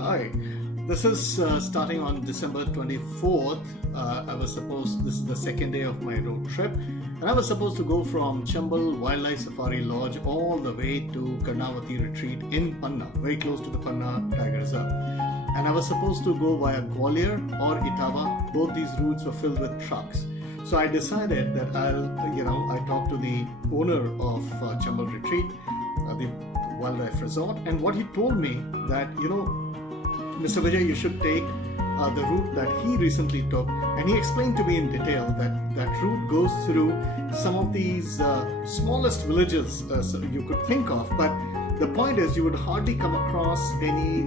Hi, this is starting on December 24th. This is the second day of my road trip, and I was supposed to go from Chambal Wildlife Safari Lodge all the way to Karnavati Retreat in Panna, very close to the Panna Tiger Reserve. And I was supposed to go via Gwalior or Etawah. Both these routes were filled with trucks. So I decided that I talked to the owner of Chambal Retreat, the wildlife resort, and what he told me that, Mr. Vijay, you should take the route that he recently took, and he explained to me in detail that route goes through some of these smallest villages you could think of, but the point is you would hardly come across any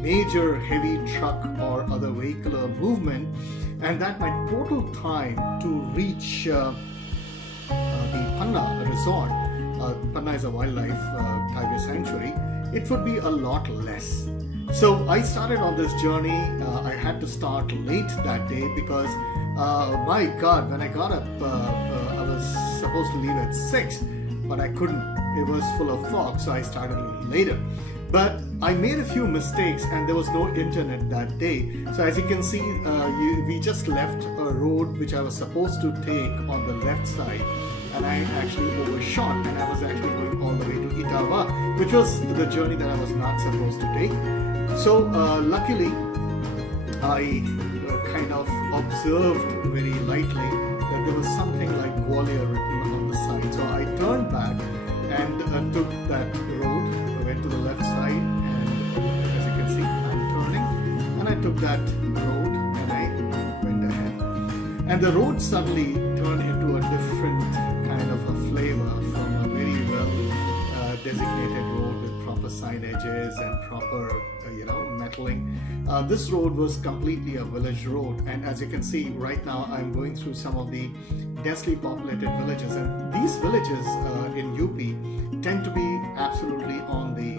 major heavy truck or other vehicular movement, and that my total time to reach the Panna resort, Panna is a wildlife tiger sanctuary, it would be a lot less. So I started on this journey. I had to start late that day because my God, when I got up, I was supposed to leave at 6, but I couldn't. It was full of fog, so I started a little later. But I made a few mistakes and there was no internet that day. So as you can see, we just left a road which I was supposed to take on the left side, and I actually overshot, and I was actually going all the way to Etawah, which was the journey that I was not supposed to take. So luckily, I kind of observed very lightly that there was something like Gwalior written on the side. So I turned back and took that road. I went to the left side, and as you can see, I'm turning, and I took that road and I went ahead. And the road suddenly turned into a different kind of a flavor from a very well designated road with proper sign edges and proper metaling. This road was completely a village road, and as you can see right now, I'm going through some of the densely populated villages, and these villages in UP tend to be absolutely on the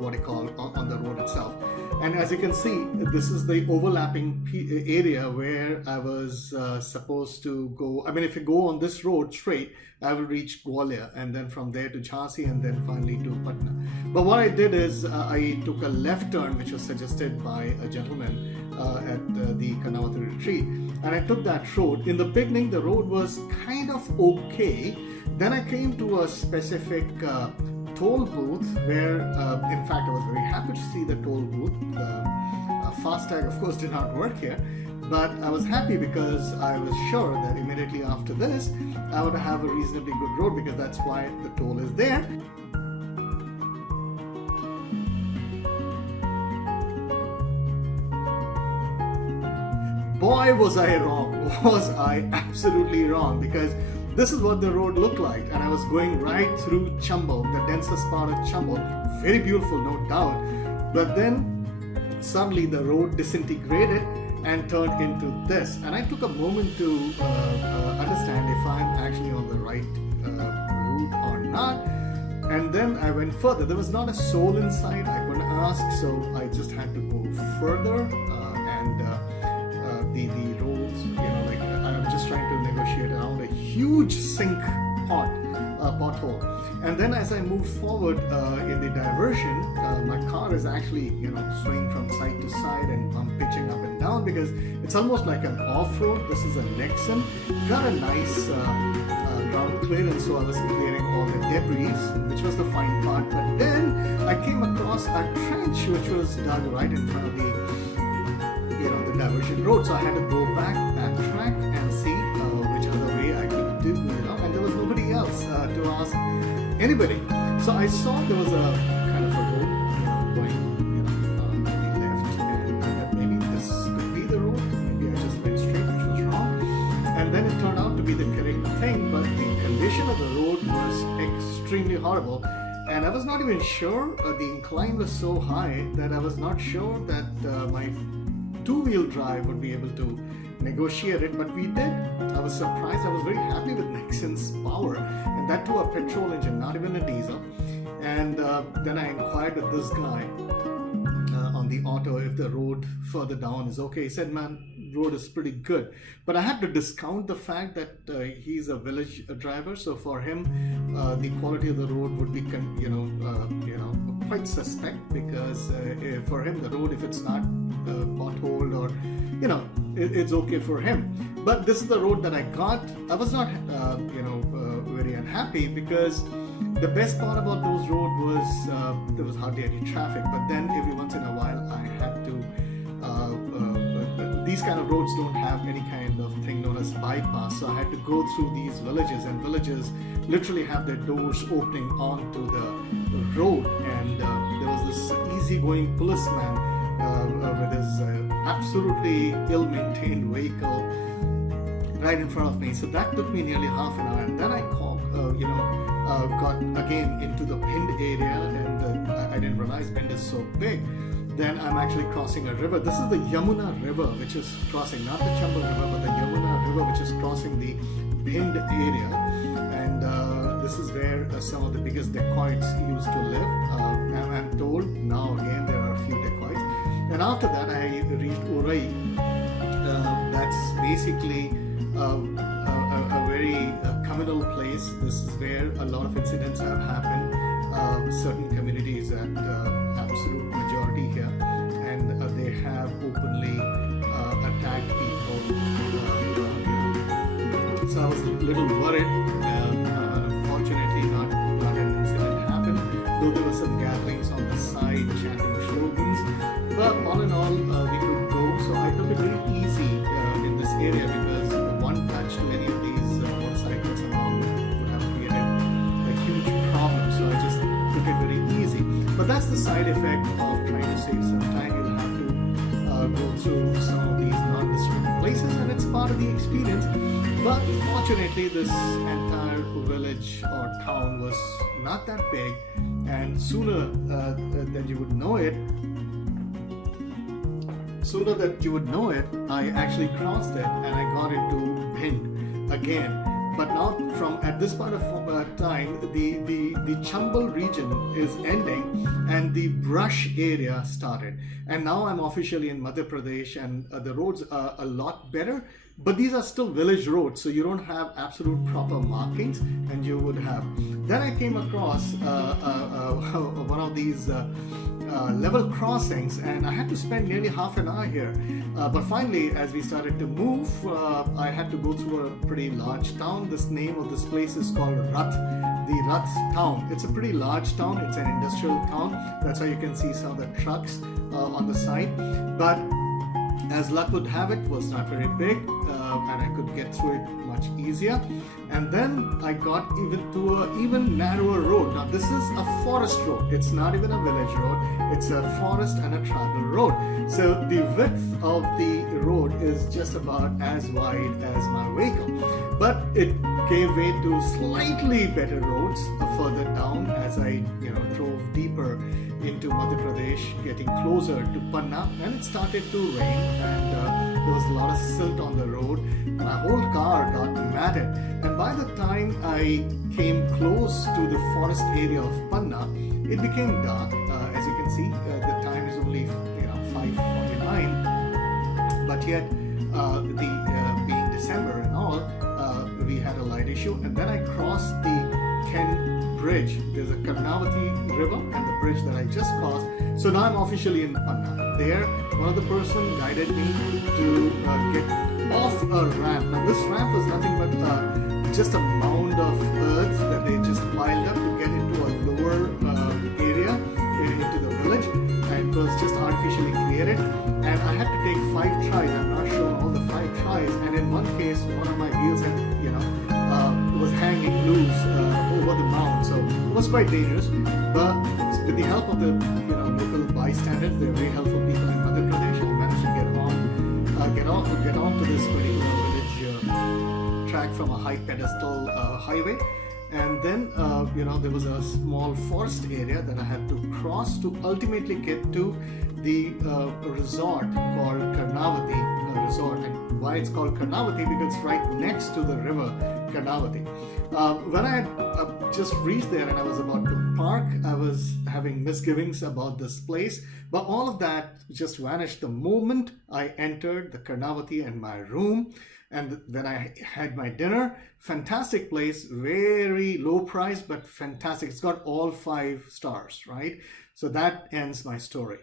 on the road itself. And as you can see, this is the overlapping area where I was supposed to go. I mean, if you go on this road straight, I will reach Gwalior, and then from there to Jhansi, and then finally to Patna. But what I did is I took a left turn, which was suggested by a gentleman at the Karnavati Retreat, and I took that road. In the beginning, the road was kind of okay. Then I came to a specific toll booth where, in fact, I was very happy to see the toll booth. FASTag, of course, did not work here, but I was happy because I was sure that immediately after this, I would have a reasonably good road, because that's why the toll is there. Boy, was I wrong. Was I absolutely wrong, because this is what the road looked like, and I was going right through Chambal, the densest part of Chambal. Very beautiful, no doubt. But then suddenly the road disintegrated and turned into this, and I took a moment to understand if I'm actually on the right route or not. And then I went further. There was not a soul inside. I couldn't ask, so I just had to go further. The roads, I'm just trying to negotiate around a huge sink pothole. And then as I moved forward in the diversion, my car is actually swaying from side to side, and I'm pitching up and down because it's almost like an off-road. This is a Nexon. Got a nice ground clearance, so I was clearing all the debris, which was the fine part. But then I came across a trench which was dug right in front of the diversion road, so I had to go backtrack and see which other way I could do, and there was nobody else to ask anybody. So I saw there was a kind of a road going maybe left, and I thought maybe this could be the road. Maybe I just went straight, which was wrong, and then it turned out to be the correct thing, but the condition of the road was extremely horrible. And I was not even sure, the incline was so high that I was not sure that my two-wheel drive would be able to negotiate it, but we did. I was surprised. I was very happy with Nexon's power, and that too a petrol engine, not even a diesel. And then I inquired with this guy on the auto if the road further down is okay. He said, man, road is pretty good. But I had to discount the fact that he's a village driver, so for him the quality of the road would be quite suspect because for him the road, if it's not potholed or it's okay for him. But this is the road that I got. I was not very unhappy because the best part about those roads was there was hardly any traffic, but then every once in a while I had to these kind of roads don't have any kind of thing known as bypass, so I had to go through these villages, and villages literally have their doors opening onto the road, and there was this easygoing policeman with his absolutely ill-maintained vehicle right in front of me. So that took me nearly half an hour, and then I got again into the Bhind area, and I didn't realize Bhind is so big. Then I'm actually crossing a river. This is the Yamuna River, which is crossing, not the Chambal River, but the Yamuna River, which is crossing the Bhind area. And this is where some of the biggest dacoits used to live. I'm told now again there are a few dacoits. And after that, I reached Urai. That's basically a very communal place. This is where a lot of incidents have happened. Certain communities at absolute majority here, and they have openly attacked people. So I was a little worried. Fortunately, not an incident happened, though there were some gatherings on the side chanting slogans. But all in all, we could go. So I took it very easy in this area because one touch to any of these motorcycles and all would have created a huge problem. So I just took it very easy. But that's the side effect of trying to save some time. You'll have to go through some of these non-disturbed places, and it's part of the experience. But fortunately, this entire village or town was not that big, and sooner than you would know it, I actually crossed it and I got into Bhind again. But now from at this point of time, the Chambal region is ending and the brush area started. And now I'm officially in Madhya Pradesh, and the roads are a lot better. But these are still village roads, so you don't have absolute proper markings, and you would have. Then I came across one of these level crossings, and I had to spend nearly half an hour here. But finally, as we started to move, I had to go through a pretty large town. This name of this place is called Rath, the Rath town. It's a pretty large town. It's an industrial town. That's why you can see some of the trucks on the side. But as luck would have it, was not very big, and I could get through it much easier. And then I got even to an even narrower road. Now this is a forest road. It's not even a village road. It's a forest and a travel road. So the width of the road is just about as wide as my vehicle. But it gave way to slightly better roads further down as I drove deeper into Madhya Pradesh, getting closer to Panna, and it started to rain, and there was a lot of silt on the road. My whole car got matted, and by the time I came close to the forest area of Panna, it became dark. As you can see, the time is only 5:49, but yet being December and all, we had a light issue. And then I crossed the Ken Bridge. There's a Karnavati river and the bridge that I just crossed. So now I'm officially in Panna. There, one of the person guided me to get off a ramp. Now this ramp was nothing but just a mound of earth that they just piled up to get into a lower area into the village, and it was just artificially created. And I had to take 5 tries. I'm not sure all the 5 tries. And in one case, one of my wheels had, was hanging loose over the mound, so it was quite dangerous. But with the help of the local bystanders, they're very helpful people in Madhya Pradesh, and managed to get on to this particular village track from a high pedestal highway. And then there was a small forest area that I had to cross to ultimately get to the resort called Karnavati resort. And why it's called Karnavati? Because it's right next to the river Karnavati. When I had just reached there and I was about to park, I was having misgivings about this place, but all of that just vanished the moment I entered the Karnavati and my room. And when I had my dinner, fantastic place, very low price, but fantastic. It's got all 5 stars, right? So that ends my story.